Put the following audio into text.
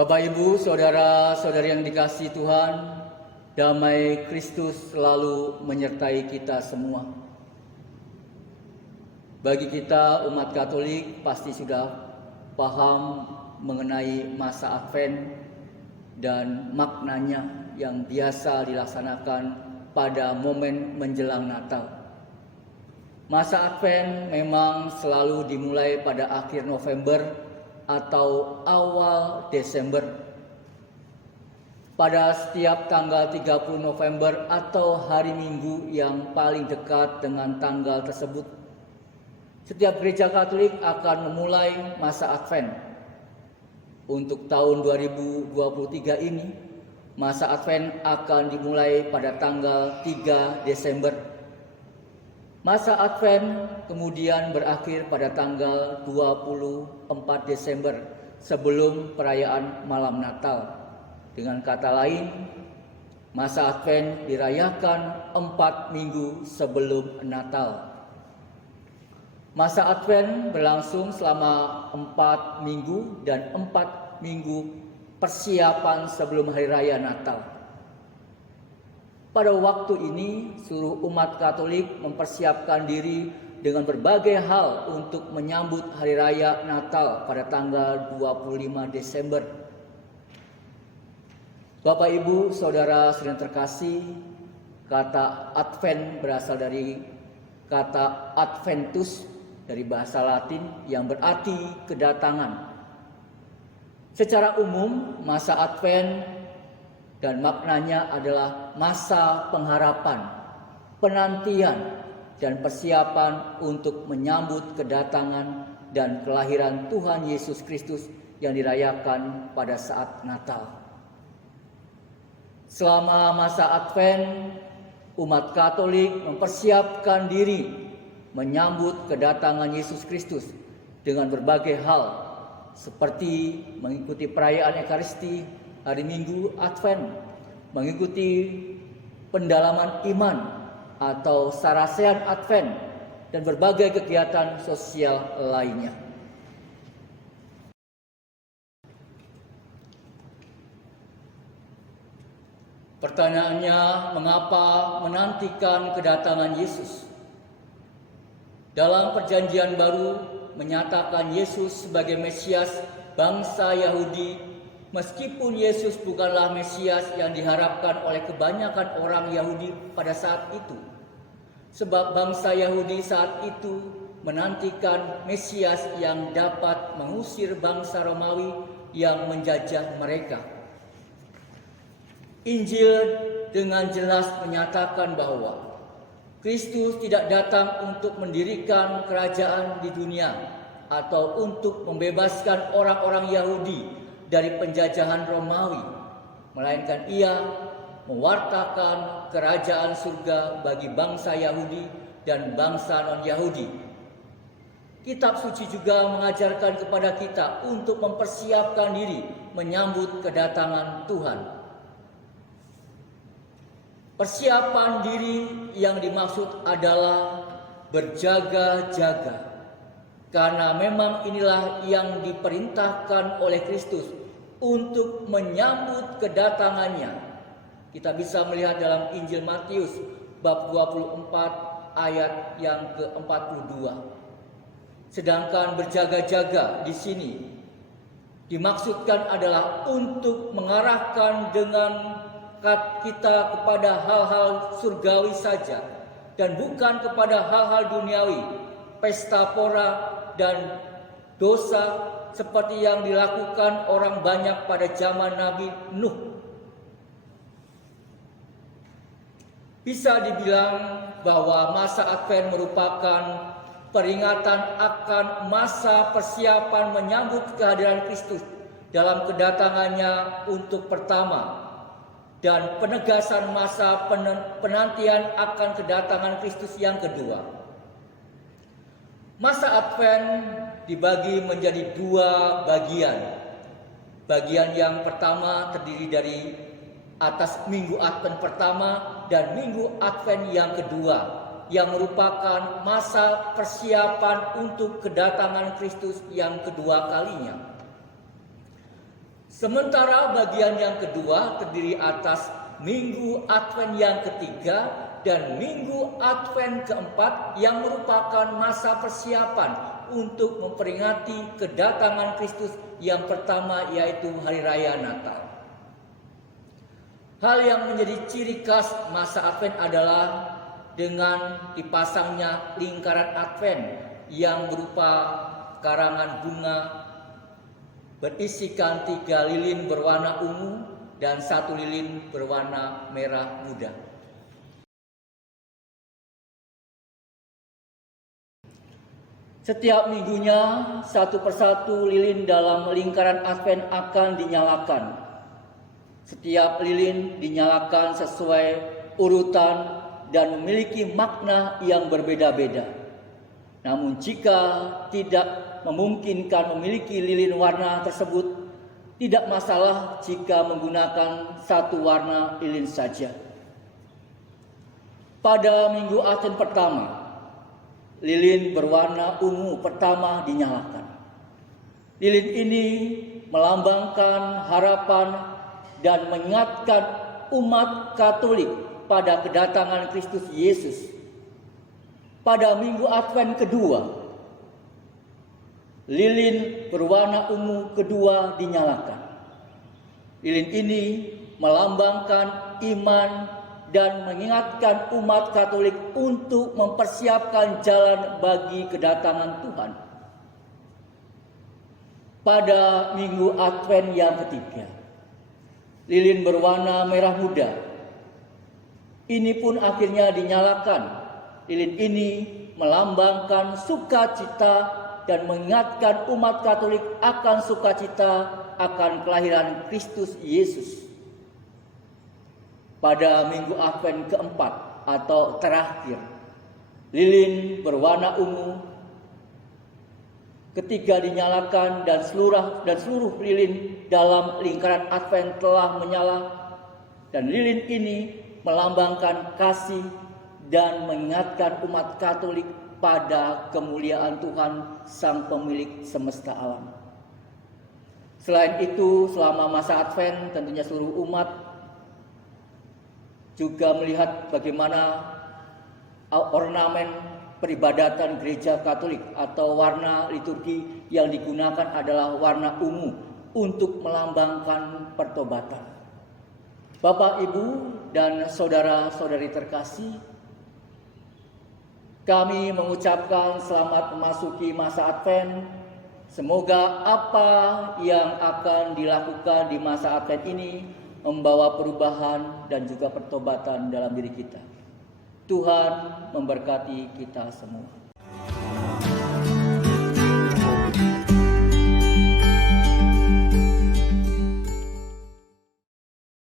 Bapak, Ibu, saudara-saudari yang dikasihi Tuhan, damai Kristus selalu menyertai kita semua. Bagi kita umat Katolik pasti sudah paham mengenai masa Advent dan maknanya yang biasa dilaksanakan pada momen menjelang Natal. Masa Advent memang selalu dimulai pada akhir November atau awal Desember. Pada setiap tanggal 30 November atau hari Minggu yang paling dekat dengan tanggal tersebut, setiap gereja Katolik akan memulai masa Advent. Untuk tahun 2023 ini, masa Advent akan dimulai pada tanggal 3 Desember. Masa Advent kemudian berakhir pada tanggal 24 Desember sebelum perayaan malam Natal. Dengan kata lain, masa Advent dirayakan 4 minggu sebelum Natal. Masa Advent berlangsung selama 4 minggu dan 4 minggu persiapan sebelum hari raya Natal. Pada waktu ini, seluruh umat Katolik mempersiapkan diri dengan berbagai hal untuk menyambut hari raya Natal pada tanggal 25 Desember. Bapak, Ibu, saudara yang terkasih, kata Advent berasal dari kata Adventus dari bahasa Latin yang berarti kedatangan. Secara umum, masa Advent dan maknanya adalah masa pengharapan, penantian, dan persiapan untuk menyambut kedatangan dan kelahiran Tuhan Yesus Kristus yang dirayakan pada saat Natal. Selama masa Advent, umat Katolik mempersiapkan diri menyambut kedatangan Yesus Kristus dengan berbagai hal, seperti mengikuti perayaan Ekaristi hari Minggu Advent, mengikuti pendalaman iman atau sarasean Advent, dan berbagai kegiatan sosial lainnya. Pertanyaannya, mengapa menantikan kedatangan Yesus? Dalam Perjanjian Baru menyatakan Yesus sebagai Mesias bangsa Yahudi. Meskipun Yesus bukanlah Mesias yang diharapkan oleh kebanyakan orang Yahudi pada saat itu. Sebab bangsa Yahudi saat itu menantikan Mesias yang dapat mengusir bangsa Romawi yang menjajah mereka. Injil dengan jelas menyatakan bahwa Kristus tidak datang untuk mendirikan kerajaan di dunia atau untuk membebaskan orang-orang Yahudi dari penjajahan Romawi, melainkan ia mewartakan kerajaan surga bagi bangsa Yahudi dan bangsa non-Yahudi. Kitab suci juga mengajarkan kepada kita untuk mempersiapkan diri menyambut kedatangan Tuhan. Persiapan diri yang dimaksud adalah berjaga-jaga, karena memang inilah yang diperintahkan oleh Kristus untuk menyambut kedatangannya. Kita bisa melihat dalam Injil Matius bab 24 ayat yang ke-42. Sedangkan berjaga-jaga di sini dimaksudkan adalah untuk mengarahkan dengan kita kepada hal-hal surgawi saja dan bukan kepada hal-hal duniawi, pesta pora dan dosa seperti yang dilakukan orang banyak pada zaman Nabi Nuh. Bisa dibilang bahwa masa Advent merupakan peringatan akan masa persiapan menyambut kehadiran Kristus dalam kedatangannya untuk pertama, dan penegasan masa penantian akan kedatangan Kristus yang kedua. Masa Advent dibagi menjadi 2 bagian. Bagian yang pertama terdiri dari atas Minggu Advent pertama dan Minggu Advent yang kedua, yang merupakan masa persiapan untuk kedatangan Kristus yang kedua kalinya. Sementara bagian yang kedua terdiri atas Minggu Advent yang ketiga dan Minggu Advent keempat yang merupakan masa persiapan untuk memperingati kedatangan Kristus yang pertama, yaitu Hari Raya Natal. Hal yang menjadi ciri khas masa Advent adalah dengan dipasangnya lingkaran Advent yang berupa karangan bunga berisikan 3 lilin berwarna ungu dan 1 lilin berwarna merah muda. Setiap minggunya satu persatu lilin dalam lingkaran Advent akan dinyalakan. Setiap lilin dinyalakan sesuai urutan dan memiliki makna yang berbeda-beda. Namun jika tidak memungkinkan memiliki lilin warna tersebut, tidak masalah jika menggunakan satu warna lilin saja. Pada Minggu Advent pertama, lilin berwarna ungu pertama dinyalakan. Lilin ini melambangkan harapan dan mengingatkan umat Katolik pada kedatangan Kristus Yesus. Pada Minggu Advent kedua, lilin berwarna ungu kedua dinyalakan. Lilin ini melambangkan iman dan mengingatkan umat Katolik untuk mempersiapkan jalan bagi kedatangan Tuhan. Pada Minggu Advent yang ketiga, lilin berwarna merah muda ini pun akhirnya dinyalakan. Lilin ini melambangkan sukacita dan mengingatkan umat Katolik akan sukacita akan kelahiran Kristus Yesus. Pada Minggu Advent keempat atau terakhir, lilin berwarna ungu ketiga dinyalakan dan seluruh lilin dalam lingkaran Advent telah menyala, dan lilin ini melambangkan kasih dan mengingatkan umat Katolik pada kemuliaan Tuhan Sang Pemilik semesta alam. Selain itu, selama masa Advent tentunya seluruh umat juga melihat bagaimana ornamen peribadatan gereja Katolik atau warna liturgi yang digunakan adalah warna ungu untuk melambangkan pertobatan. Bapak, Ibu, dan saudara-saudari terkasih, kami mengucapkan selamat memasuki masa Advent. Semoga apa yang akan dilakukan di masa Advent ini membawa perubahan dan juga pertobatan dalam diri kita. Tuhan memberkati kita semua.